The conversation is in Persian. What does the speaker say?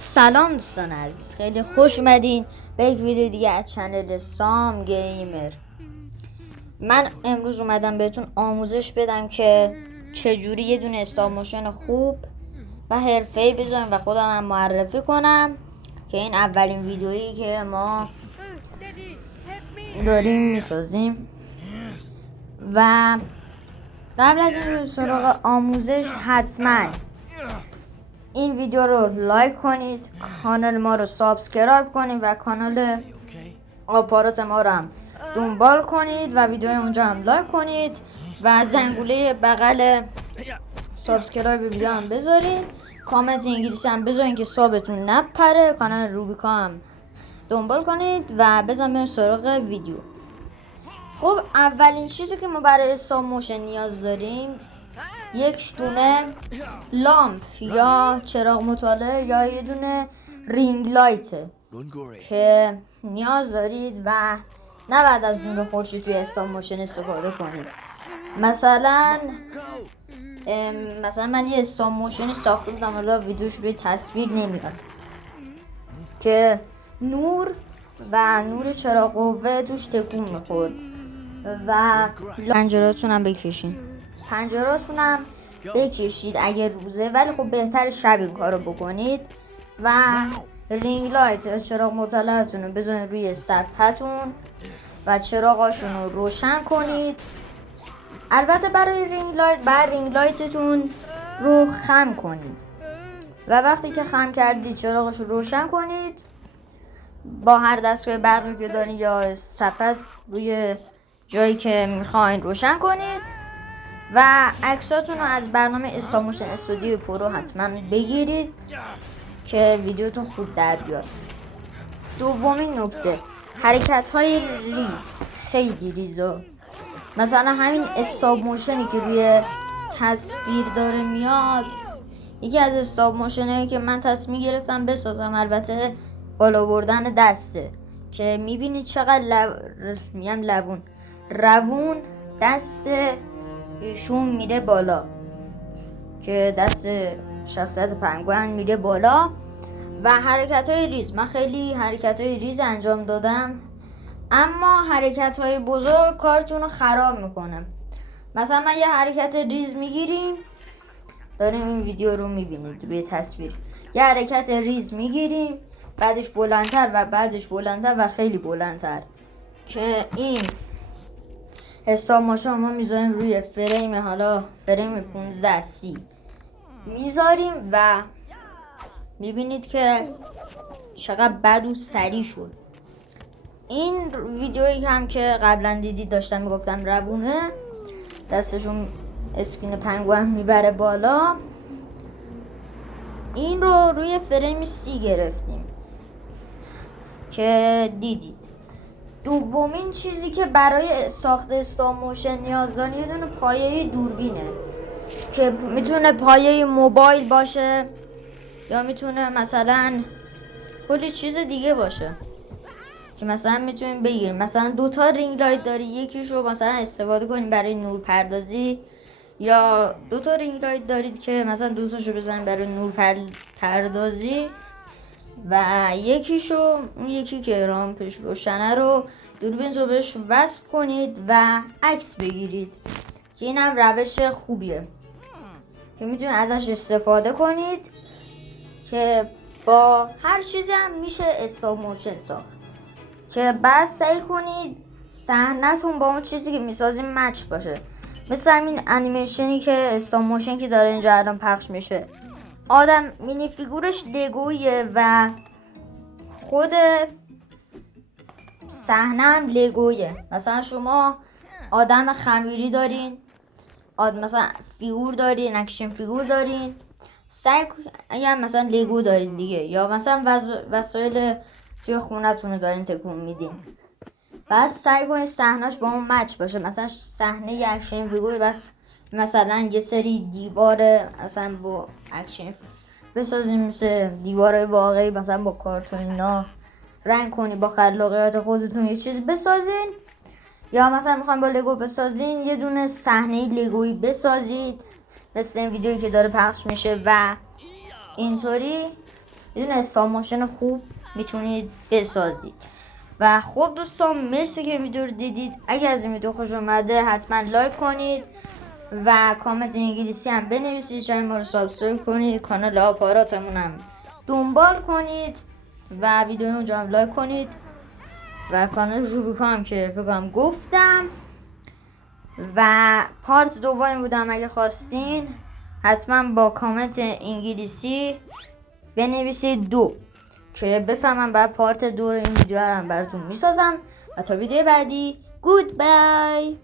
سلام دوستان عزیز، خیلی خوش اومدین به یک ویدیو دیگه از چنل سام گیمر. من امروز اومدم بهتون آموزش بدم که چجوری یه دونه استاپ موشن خوب و حرفه‌ای بزنم و خودم هم معرفی کنم که این اولین ویدیویی که ما داریم میسازیم. و قبل از این سراغ آموزش حتما این ویدیو رو لایک کنید، کانال ما رو سابسکرایب کنید و کانال آپارات ما رو هم دنبال کنید و ویدیو اونجا هم لایک کنید و زنگوله بغل سابسکرایب ویدیو هم بذارید. کامنت انگلیسی هم بذارید که سابتون نپره. کانال روبیکا هم دنبال کنید و بزن بریم سراغ ویدیو. خب اولین چیزی که ما برای استاپ موشن نیاز داریم یک دونه لامپ یا چراغ مطالعه یا یه دونه رینگ لایته که نیاز دارید و نباید از نور خورشید توی استاپ موشن استفاده کنید. مثلا من یه استاپ موشنی ساخته بودم، حالا ویدیوش روی تصویر نمیاد، که نور چراغ قوه توش تکون میخورد و پنجراتون هم بکشید اگه روزه، ولی خب بهتر شب این کارو بکنید. و رینگ لایت یا چراغ مطالعه‌تون رو بذارید روی صفحتون و چراغاشون رو روشن کنید. البته برای رینگ لایتتون رو خم کنید و وقتی که خم کردید چراغش رو روشن کنید. با هر دستگاه برقی که دارید یا صفحه روی جایی که میخواین روشن کنید و عکساتون رو از برنامه استاپ موشن استودیو پرو حتما بگیرید که ویدیوتون خوب در بیاد. دومین نکته، حرکت های ریز، خیلی ریزو. مثلا همین استاپ موشنی که روی تصویر داره میاد، یکی از استاپ موشنایی که من تصمیم گرفتم بسازم، البته بالا بردن دسته، که میبینید چقدر روون دست ایشون میره بالا، که دست شخصیت پنگوئن میره بالا. و حرکت های ریز، من خیلی حرکت های ریز انجام دادم، اما حرکت های بزرگ کارتون رو خراب میکنه. مثلا من یه حرکت ریز میگیریم، داریم این ویدیو رو میبینید روی تصویر، یه حرکت ریز میگیریم، بعدش بلندتر و بعدش بلندتر و خیلی بلندتر، که این استاپ موشن ما میذاریم روی فریم، حالا فریم 1530 میذاریم و میبینید که چقدر بد و سریع شد. این ویدیویی هم که قبلا دیدید داشتم میگفتم روونه، دستشون اسکین پنگوئن میبره بالا، این رو روی فریم 30 گرفتیم که دیدید. دومین چیزی که برای ساخت استاپ موشن نیاز دارید یه دونه پایه دوربینه، که میتونه پایه موبایل باشه یا میتونه مثلا کلی چیز دیگه باشه، که مثلا میتونیم بگیریم مثلا دوتا رینگ لایت داری، یکیشو مثلا استفاده کنیم برای نور پردازی، یا دوتا رینگ لایت دارید که مثلا دوتاشو بزنیم برای نور پردازی و یکی که رامپش روشنه رو دوربین رو بهش وصل کنید و عکس بگیرید، که این هم روش خوبیه که میتونید ازش استفاده کنید، که با هر چیزی هم میشه استاپ موشن ساخت، که بعد سعی کنید صحنه‌تون با اون چیزی که میسازیم مچ باشه. مثل همین انیمیشنی که استاپ موشن که داره اینجا الان پخش میشه، آدم مینی فیگورش لگویه و خود صحنه هم لگویه. مثلا شما آدم خمیری دارین، مثلا فیگور دارین، اکشن فیگور دارین، یا مثلا لگو دارین دیگه، یا مثلا وسایل توی خونتون رو دارین تکون میدین، بس سعی کنید صحنه‌اش با اون مچ باشه. مثلا صحنه اکشن فیگور بس مثلا یه سری دیوار مثلا با اکشن بسازیم، مثل دیوارهای واقعی مثلا با کارتونا رنگ کنی، با خلاقیت خودتون یه چیز بسازین، یا مثلا میخواین با لگو بسازین یه دونه صحنه لگویی بسازید مثل این ویدیویی که داره پخش میشه و اینطوری یه دونه استاپ موشن خوب میتونید بسازید. و خب دوستان مرسی که ویدیو رو دیدید. اگر از این ویدیو خوش اومده حتما لایک کنید و کامنت انگلیسی هم بنویسید، چنل ما رو سابسکرایب کنید، کانال آپاراتمون هم دنبال کنید و ویدیو اونجا هم لایک کنید و کانال روبیکا هم که فکر کنم گفتم. و پارت دوم بودم، اگه خواستین حتما با کامنت انگلیسی بنویسید 2 که بفهمم بعد پارت 2 رو این ویدیو رو هم براتون میسازم. و تا ویدیو بعدی، گود بای.